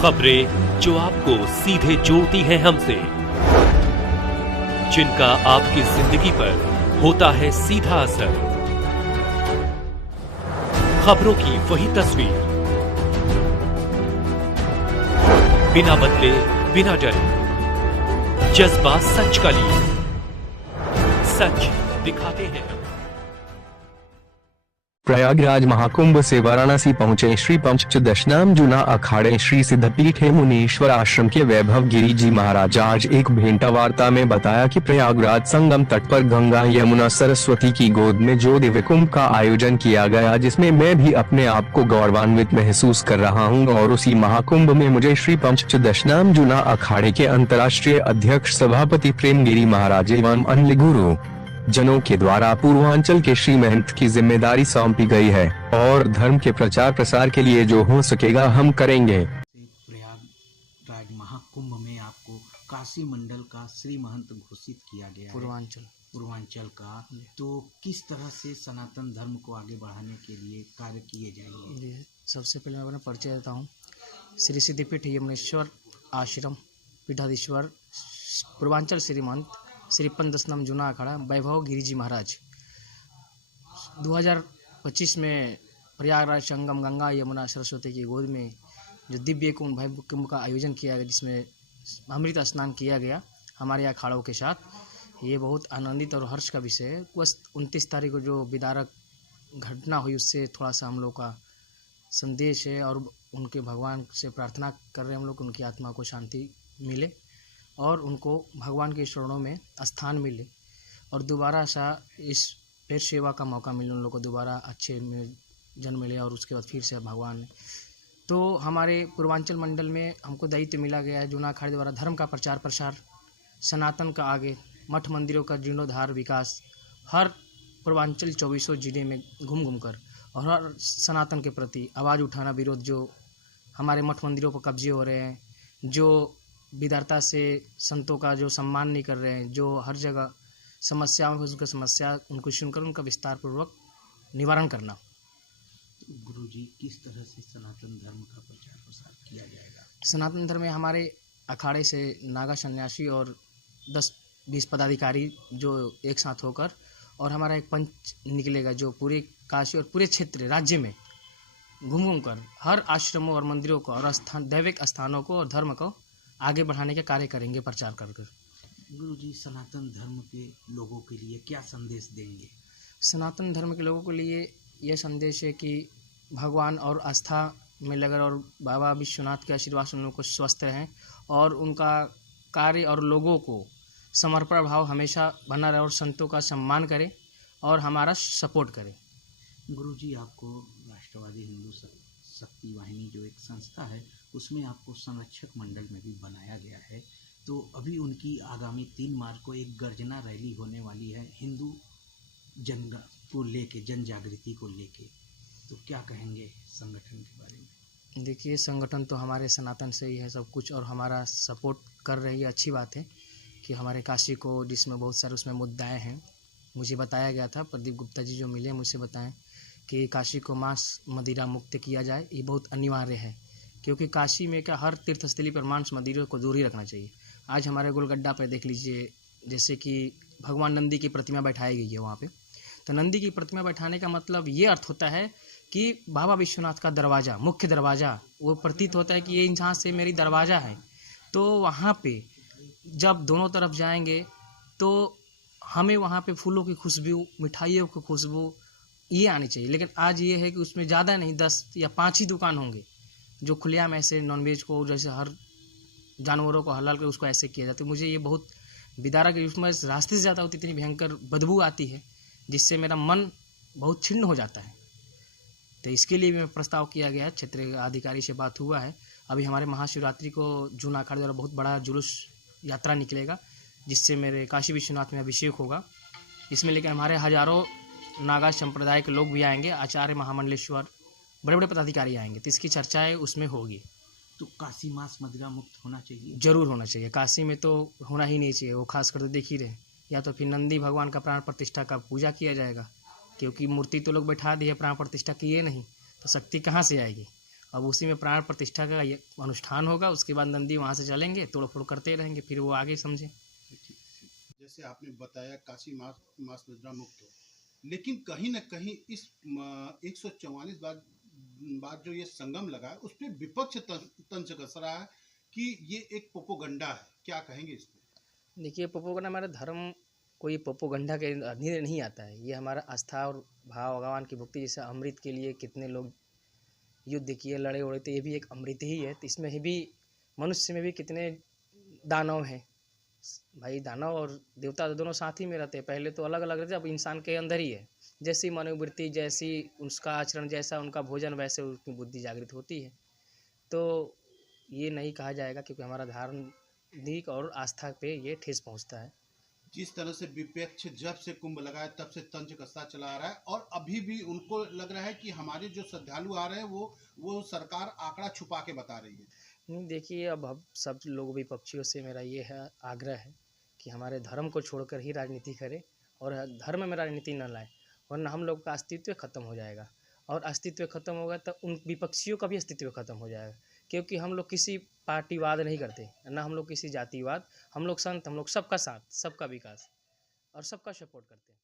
खबरें जो आपको सीधे जोड़ती हैं हमसे, जिनका आपकी जिंदगी पर होता है सीधा असर। खबरों की वही तस्वीर, बिना बदले बिना डरे, जज्बा सच का लिए, सच दिखाते हैं। प्रयागराज महाकुंभ से वाराणसी पहुंचे श्री पंचदशनाम जूना अखाड़े श्री सिद्धपीठ मुनीश्वर आश्रम के वैभव गिरी जी महाराज आज एक भेंटा वार्ता में बताया कि प्रयागराज संगम तट पर गंगा यमुना सरस्वती की गोद में जो दिव्य कुंभ का आयोजन किया गया, जिसमें मैं भी अपने आप को गौरवान्वित महसूस कर रहा हूं, और उसी महाकुंभ में मुझे श्री पंचदशनाम जूना अखाड़े के अंतर्राष्ट्रीय अध्यक्ष सभापति प्रेमगिरी महाराज एवं अन्य गुरु जनों के द्वारा पूर्वांचल के श्री महंत की जिम्मेदारी सौंपी गई है और धर्म के प्रचार प्रसार के लिए जो हो सकेगा हम करेंगे। प्रयागराज महाकुंभ में आपको काशी मंडल का श्री महंत घोषित किया गया पूर्वांचल का, तो किस तरह से सनातन धर्म को आगे बढ़ाने के लिए कार्य किए जाएंगे? सबसे पहले मैं अपना परिचय देता हूँ। श्री सिद्धपीठ मुनीश्वर आश्रम पीठाधीश्वर पूर्वांचल श्री महंत श्री पंचदशनाम जूना अखाड़ा वैभव गिरी जी महाराज 2025 में प्रयागराज संगम गंगा यमुना सरस्वती की गोद में जो दिव्य कुंभ का आयोजन किया गया, जिसमें अमृत स्नान किया गया हमारे अखाड़ों के साथ, ये बहुत आनंदित और हर्ष का विषय है। बस 29 तारीख को जो विदारक घटना हुई उससे थोड़ा सा हम लोग का संदेश है और उनके भगवान से प्रार्थना कर रहे हैं हम लोग, उनकी आत्मा को शांति मिले और उनको भगवान के चरणों में स्थान मिले और दोबारा सा इस फिर सेवा का मौका मिले, उन लोगों को दोबारा अच्छे में जन्म मिले और उसके बाद फिर से भगवान। तो हमारे पूर्वांचल मंडल में हमको दायित्व मिला गया है जूना अखाड़े द्वारा धर्म का प्रचार प्रसार, सनातन का आगे, मठ मंदिरों का जीर्णोद्धार विकास, हर पूर्वांचल 24 जिले में घूम घूम कर और हर सनातन के प्रति आवाज़ उठाना, विरोध जो हमारे मठ मंदिरों पर कब्जे हो रहे हैं, जो विदारता से संतों का जो सम्मान नहीं कर रहे हैं, जो हर जगह समस्याओं में उसका समस्या उनको सुनकर उनका विस्तार पूर्वक निवारण करना। गुरुजी, किस तरह से सनातन धर्म का प्रचार प्रसार किया जाएगा? सनातन धर्म में हमारे अखाड़े से नागा सन्यासी और 10-20 पदाधिकारी जो एक साथ होकर और हमारा एक पंच निकलेगा जो पूरे काशी और पूरे क्षेत्र राज्य में घूम घूम कर हर आश्रमों और मंदिरों को और दैविक स्थानों को और धर्म को आगे बढ़ाने के कार्य करेंगे प्रचार कर कर। गुरुजी, सनातन धर्म के लोगों के लिए क्या संदेश देंगे? सनातन धर्म के लोगों के लिए यह संदेश है कि भगवान और आस्था में लगे और बाबा विश्वनाथ के आशीर्वाद से उन लोगों को स्वस्थ रहें और उनका कार्य और लोगों को समर्पण भाव हमेशा बना रहे और संतों का सम्मान करें और हमारा सपोर्ट करें। गुरुजी, आपको राष्ट्रवादी हिंदू शक्ति वाहिनी जो एक संस्था है उसमें आपको संरक्षक मंडल में भी बनाया गया है, तो अभी उनकी आगामी 3 मार्च को एक गर्जना रैली होने वाली है हिंदू जन को लेके, जन जागृति को लेके, तो क्या कहेंगे संगठन के बारे में? देखिए, संगठन तो हमारे सनातन से ही है सब कुछ और हमारा सपोर्ट कर रही है। अच्छी बात है कि हमारे काशी को, जिसमें बहुत सारे उसमें मुद्दाएँ हैं, मुझे बताया गया था, प्रदीप गुप्ता जी जो मिले मुझसे बताएं कि काशी को मांस मदिरा मुक्त किया जाए, ये बहुत अनिवार्य है क्योंकि काशी में क्या हर तीर्थस्थली पर मांस मदिरा को दूर ही रखना चाहिए। आज हमारे गोलगड्ढा पर देख लीजिए, जैसे कि भगवान नंदी की प्रतिमा बैठाई गई है वहाँ पे, तो नंदी की प्रतिमा बैठाने का मतलब ये अर्थ होता है कि बाबा विश्वनाथ का दरवाज़ा, मुख्य दरवाज़ा, वो प्रतीत होता है कि ये यहाँ से मेरी दरवाज़ा है। तो वहाँ पे जब दोनों तरफ जाएंगे तो हमें वहाँ पे फूलों की खुशबू, मिठाइयों की खुशबू ये आनी चाहिए। लेकिन आज ये है कि उसमें ज़्यादा नहीं, 10 या 5 ही दुकान होंगे जो खुलेआम ऐसे नॉनवेज को, जैसे हर जानवरों को हलाल कर उसको ऐसे किया जाता है। मुझे ये बहुत विदारक है, उसमें रास्ते से ज़्यादा होती इतनी भयंकर बदबू आती है जिससे मेरा मन बहुत छिन्न हो जाता है। तो इसके लिए भी प्रस्ताव किया गया है, क्षेत्रीय अधिकारी से बात हुआ है। अभी हमारे महाशिवरात्रि को जूना अखाड़े द्वारा बहुत बड़ा जुलूस यात्रा निकलेगा जिससे मेरे काशी विश्वनाथ में अभिषेक होगा। इसमें लेकिन हमारे हजारों नागा संप्रदाय के लोग भी आएंगे, आचार्य महामंडलेश्वर, बड़े बड़े पदाधिकारी आएंगे, तो इसकी चर्चाएँ उसमें होगी। तो काशी मांस मदिरा मुक्त होना चाहिए? जरूर होना चाहिए। काशी में तो होना ही नहीं चाहिए, वो खास कर तो देख ही रहे, या तो फिर नंदी भगवान का प्राण प्रतिष्ठा का पूजा किया जाएगा क्योंकि मूर्ति तो लोग बैठा दिए, प्राण प्रतिष्ठा किए नहीं, तो शक्ति कहाँ से आएगी। अब उसी में प्राण प्रतिष्ठा का ये अनुष्ठान होगा, उसके बाद नंदी वहाँ से चलेंगे, तोड़ फोड़ करते रहेंगे, फिर वो आगे समझे। जैसे आपने बताया काशी मास मुद्रा मुक्त हो, लेकिन कहीं ना कहीं इस 144 बाद जो ये संगम लगा है उस पर विपक्ष तंज कस रहा है कि ये एक प्रोपोगंडा है, क्या कहेंगे इस पे? देखिए, प्रोपोगंडा, हमारा धर्म कोई प्रोपोगंडा के अधीन नहीं आता है। ये हमारा आस्था और भाव, भगवान की भक्ति, जैसे अमृत के लिए कितने लोग युद्ध किए, लड़े उड़े, तो ये भी एक अमृत ही है। तो इसमें भी मनुष्य में भी कितने दानव हैं भाई। दानव और देवता दोनों साथ ही में रहते हैं। पहले तो अलग अलग रहते, अब इंसान के अंदर ही है। जैसी मनोवृत्ति, जैसी उसका आचरण, जैसा उनका भोजन, वैसे उसकी बुद्धि जागृत होती है। तो ये नहीं कहा जाएगा, क्योंकि हमारा धार्मिक और आस्था पे ये ठेस पहुंचता है। जिस तरह से विपक्ष जब से कुंभ लगा है तब से तंज कसता चला आ रहा है, और अभी भी उनको लग रहा है कि हमारे जो श्रद्धालु आ रहे हैं वो सरकार आंकड़ा छुपा के बता रही है। नहीं, देखिए, अब सब लोग, विपक्षियों से मेरा ये है आग्रह है कि हमारे धर्म को छोड़कर ही राजनीति करें और धर्म में राजनीति न लाएं, वरना हम लोग का अस्तित्व खत्म हो जाएगा। और अस्तित्व खत्म होगा तो उन विपक्षियों का भी अस्तित्व खत्म हो जाएगा, क्योंकि हम लोग किसी पार्टीवाद नहीं करते, ना हम लोग किसी जातिवाद। हम लोग संत, हम लोग सबका साथ, सबका विकास और सबका सपोर्ट करते हैं।